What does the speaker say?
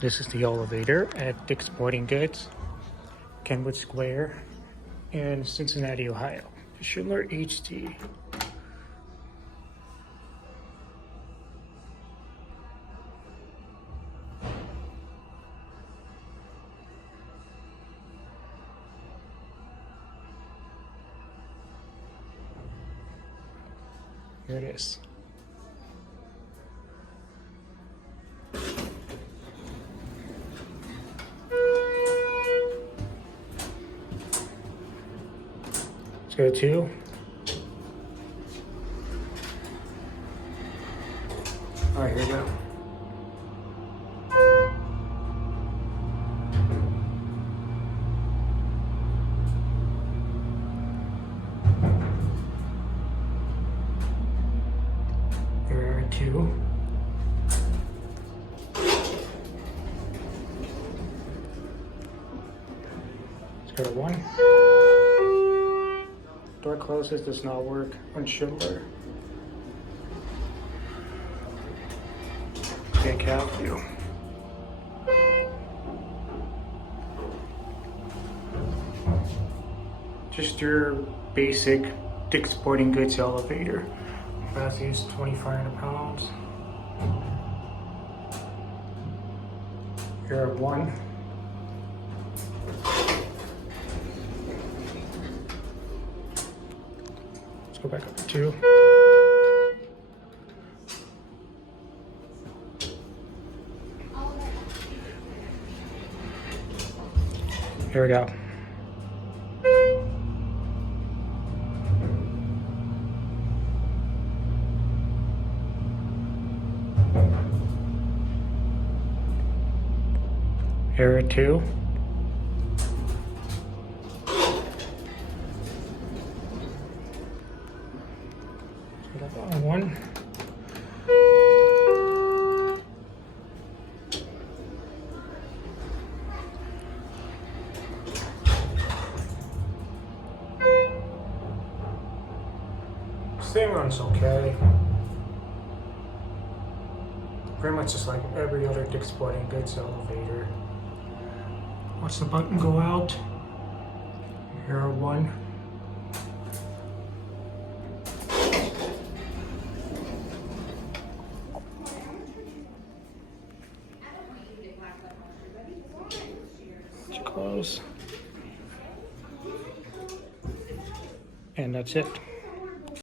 This is the elevator at Dick's Sporting Goods, Kenwood Square, in Cincinnati, Ohio. Schindler HT. Here it is. Let's go to. All right, here we go. Here are two. Let's go to one. Door closes, does not work on Schindler. Okay, cab view. Just your basic Dick's Sporting Goods elevator. Capacity is 2,500 pounds. Here are one. Let's go back up to two. Here we go. Here are two. One. Thing runs okay. Pretty much just like every other Dick's Sporting Goods elevator. Watch the button go out. Here are one. Close. And that's it.